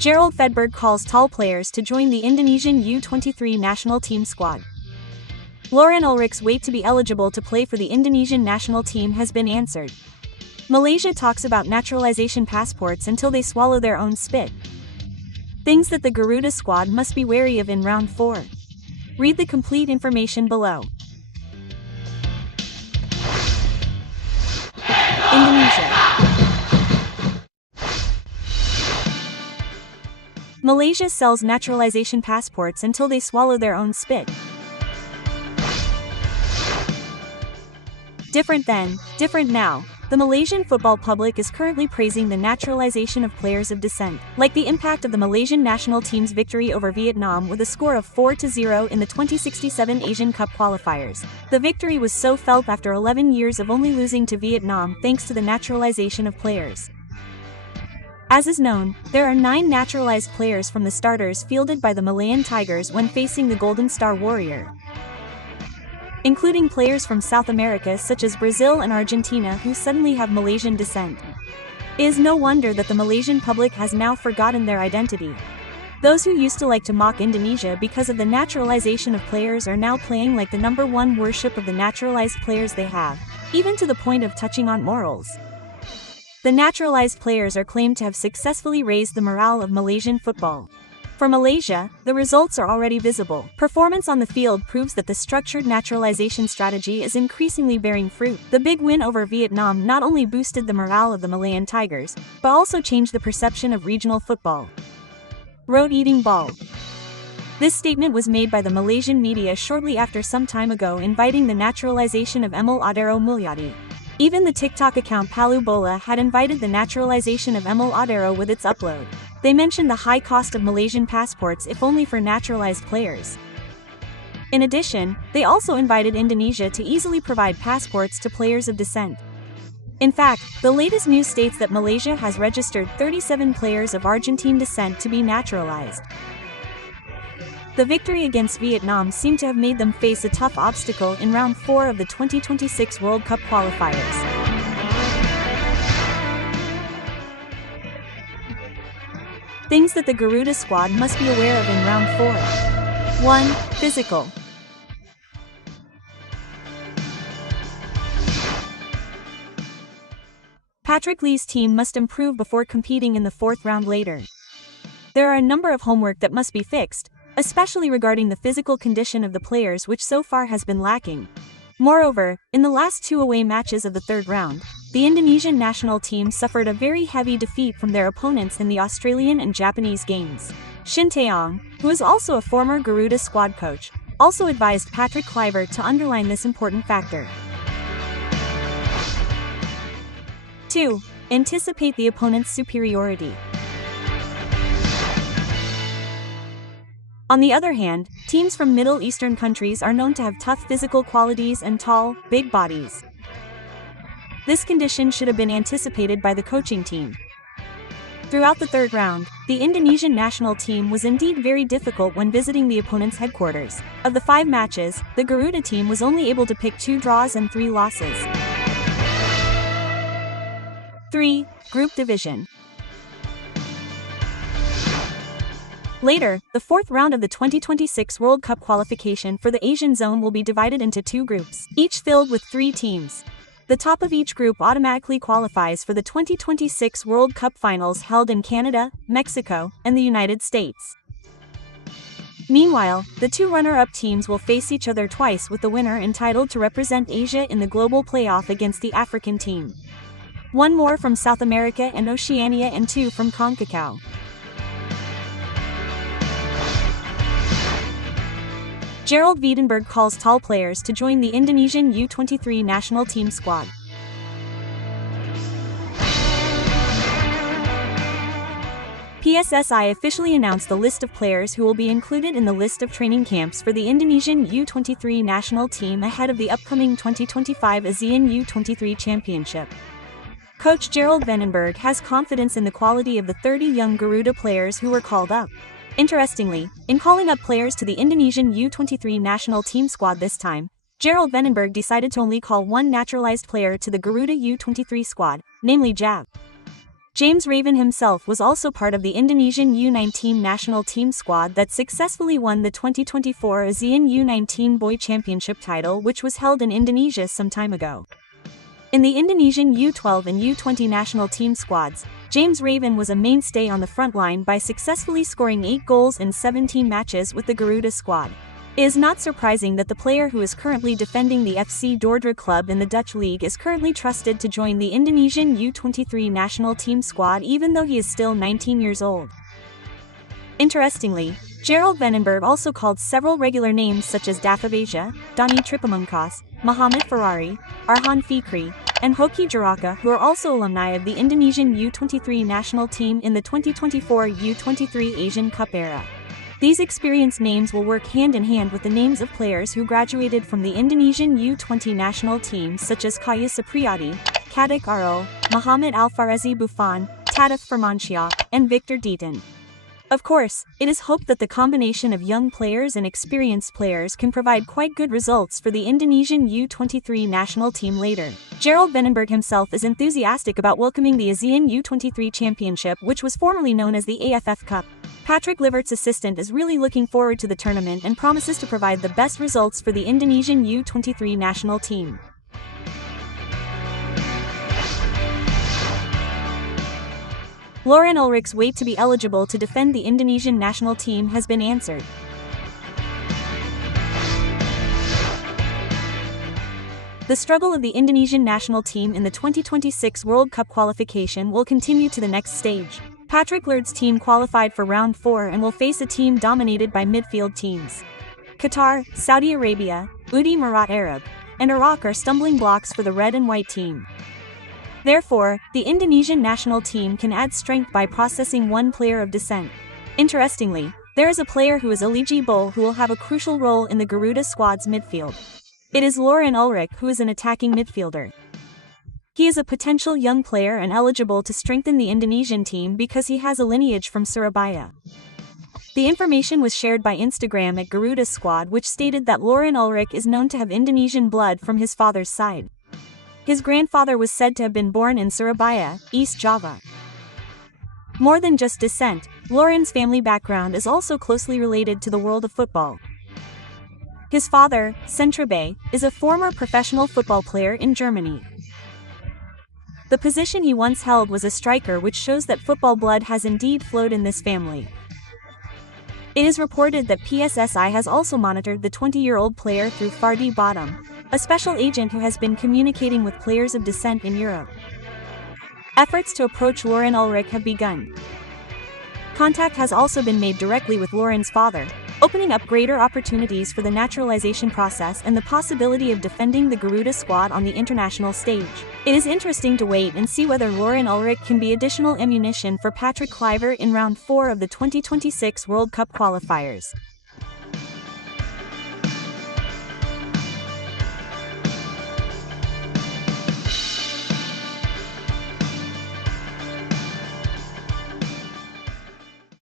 Gerald Fedberg calls tall players to join the Indonesian U23 national team squad. Lauren Ulrich's wait to be eligible to play for the Indonesian national team has been answered. Malaysia talks about naturalization passports until they swallow their own spit. Things that the Garuda squad must be wary of in round 4. Read the complete information below. Indonesia. Malaysia sells naturalization passports until they swallow their own spit. Different then, different now. The Malaysian football public is currently praising the naturalization of players of descent, like the impact of the Malaysian national team's victory over Vietnam with a score of 4-0 in the 2067 Asian Cup qualifiers. The victory was so felt after 11 years of only losing to Vietnam thanks to the naturalization of players. As is known, there are 9 naturalized players from the starters fielded by the Malayan Tigers when facing the Golden Star Warrior, including players from South America such as Brazil and Argentina who suddenly have Malaysian descent. It is no wonder that the Malaysian public has now forgotten their identity. Those who used to like to mock Indonesia because of the naturalization of players are now playing like the #1 worship of the naturalized players they have, even to the point of touching on morals. The naturalized players are claimed to have successfully raised the morale of Malaysian football. For Malaysia, the results are already visible. Performance on the field proves that the structured naturalization strategy is increasingly bearing fruit. The big win over Vietnam not only boosted the morale of the Malayan Tigers, but also changed the perception of regional football. Road eating ball. This statement was made by the Malaysian media shortly after some time ago inviting the naturalization of Emil Adero Mulyadi. Even the TikTok account Palu Bola had invited the naturalization of Emil Adero with its upload. They mentioned the high cost of Malaysian passports if only for naturalized players. In addition, they also invited Indonesia to easily provide passports to players of descent. In fact, the latest news states that Malaysia has registered 37 players of Argentine descent to be naturalized. The victory against Vietnam seemed to have made them face a tough obstacle in round 4 of the 2026 World Cup qualifiers. Things that the Garuda squad must be aware of in round 4. 1. Physical. Patrick Lee's team must improve before competing in the 4th round later. There are a number of homework that must be fixed, especially regarding the physical condition of the players, which so far has been lacking. Moreover, in the last 2 away matches of the 3rd round, the Indonesian national team suffered a very heavy defeat from their opponents in the Australian and Japanese games. Shin Taeyong, who is also a former Garuda squad coach, also advised Patrick Kluivert to underline this important factor. 2. Anticipate the opponent's superiority. On the other hand, teams from Middle Eastern countries are known to have tough physical qualities and tall, big bodies. This condition should have been anticipated by the coaching team. Throughout the 3rd round, the Indonesian national team was indeed very difficult when visiting the opponent's headquarters. Of the 5 matches, the Garuda team was only able to pick 2 draws and 3 losses. 3. Group division. Later, the 4th round of the 2026 World Cup qualification for the Asian zone will be divided into 2 groups, each filled with 3 teams. The top of each group automatically qualifies for the 2026 World Cup finals held in Canada, Mexico, and the United States. Meanwhile, the 2 runner-up teams will face each other twice, with the winner entitled to represent Asia in the global playoff against the African team. 1 more from South America and Oceania and 2 from CONCACAF. Gerald Wiedenberg calls tall players to join the Indonesian U23 national team squad. PSSI officially announced the list of players who will be included in the list of training camps for the Indonesian U23 national team ahead of the upcoming 2025 ASEAN U23 Championship. Coach Gerald Wiedenberg has confidence in the quality of the 30 young Garuda players who were called up. Interestingly, in calling up players to the Indonesian U23 national team squad this time, Gerald Wiedenberg decided to only call 1 naturalized player to the Garuda U23 squad, namely Jab. James Raven himself was also part of the Indonesian U19 national team squad that successfully won the 2024 ASEAN U19 Boy Championship title, which was held in Indonesia some time ago. In the Indonesian U12 and U20 national team squads, James Raven was a mainstay on the front line by successfully scoring 8 goals in 17 matches with the Garuda squad. It is not surprising that the player who is currently defending the FC Dordrecht club in the Dutch league is currently trusted to join the Indonesian U23 national team squad even though he is still 19 years old. Interestingly, Gerald Vandenberg also called several regular names such as Davasia, Donny Tripamungkas, Muhammad Ferrari, Arhan Fikri, and Hoki Jaraka, who are also alumni of the Indonesian U23 national team in the 2024 U23 Asian Cup era. These experienced names will work hand in hand with the names of players who graduated from the Indonesian U20 national team such as Kaya Supriyadi, Kadik Arul, Muhammad Alfarezi Buffon, Tadef Firmansyah, and Victor Deaton. Of course, it is hoped that the combination of young players and experienced players can provide quite good results for the Indonesian U23 national team later. Gerald Vandenberg himself is enthusiastic about welcoming the ASEAN U23 Championship, which was formerly known as the AFF Cup. Patrick Kluivert's assistant is really looking forward to the tournament and promises to provide the best results for the Indonesian U23 national team. Lauren Ulrich's wait to be eligible to defend the Indonesian national team has been answered. The struggle of the Indonesian national team in the 2026 World Cup qualification will continue to the next stage. Patrick Kluivert's team qualified for round 4 and will face a team dominated by midfield teams. Qatar, Saudi Arabia, Udi Emirat Arab, and Iraq are stumbling blocks for the red and white team. Therefore, the Indonesian national team can add strength by processing one player of descent. Interestingly, there is a player who is eligible who will have a crucial role in the Garuda squad's midfield. It is Lauren Ulrich, who is an attacking midfielder. He is a potential young player and eligible to strengthen the Indonesian team because he has a lineage from Surabaya. The information was shared by Instagram at Garuda Squad, which stated that Lauren Ulrich is known to have Indonesian blood from his father's side. His grandfather was said to have been born in Surabaya, East Java. More than just descent, Lauren's family background is also closely related to the world of football. His father, Centrabe, is a former professional football player in Germany. The position he once held was a striker, which shows that football blood has indeed flowed in this family. It is reported that PSSI has also monitored the 20-year-old player through Fardi Bottom, a special agent who has been communicating with players of descent in Europe. Efforts to approach Lauren Ulrich have begun. Contact has also been made directly with Lauren's father, opening up greater opportunities for the naturalization process and the possibility of defending the Garuda squad on the international stage. It is interesting to wait and see whether Lauren Ulrich can be additional ammunition for Patrick Kluivert in round 4 of the 2026 World Cup qualifiers.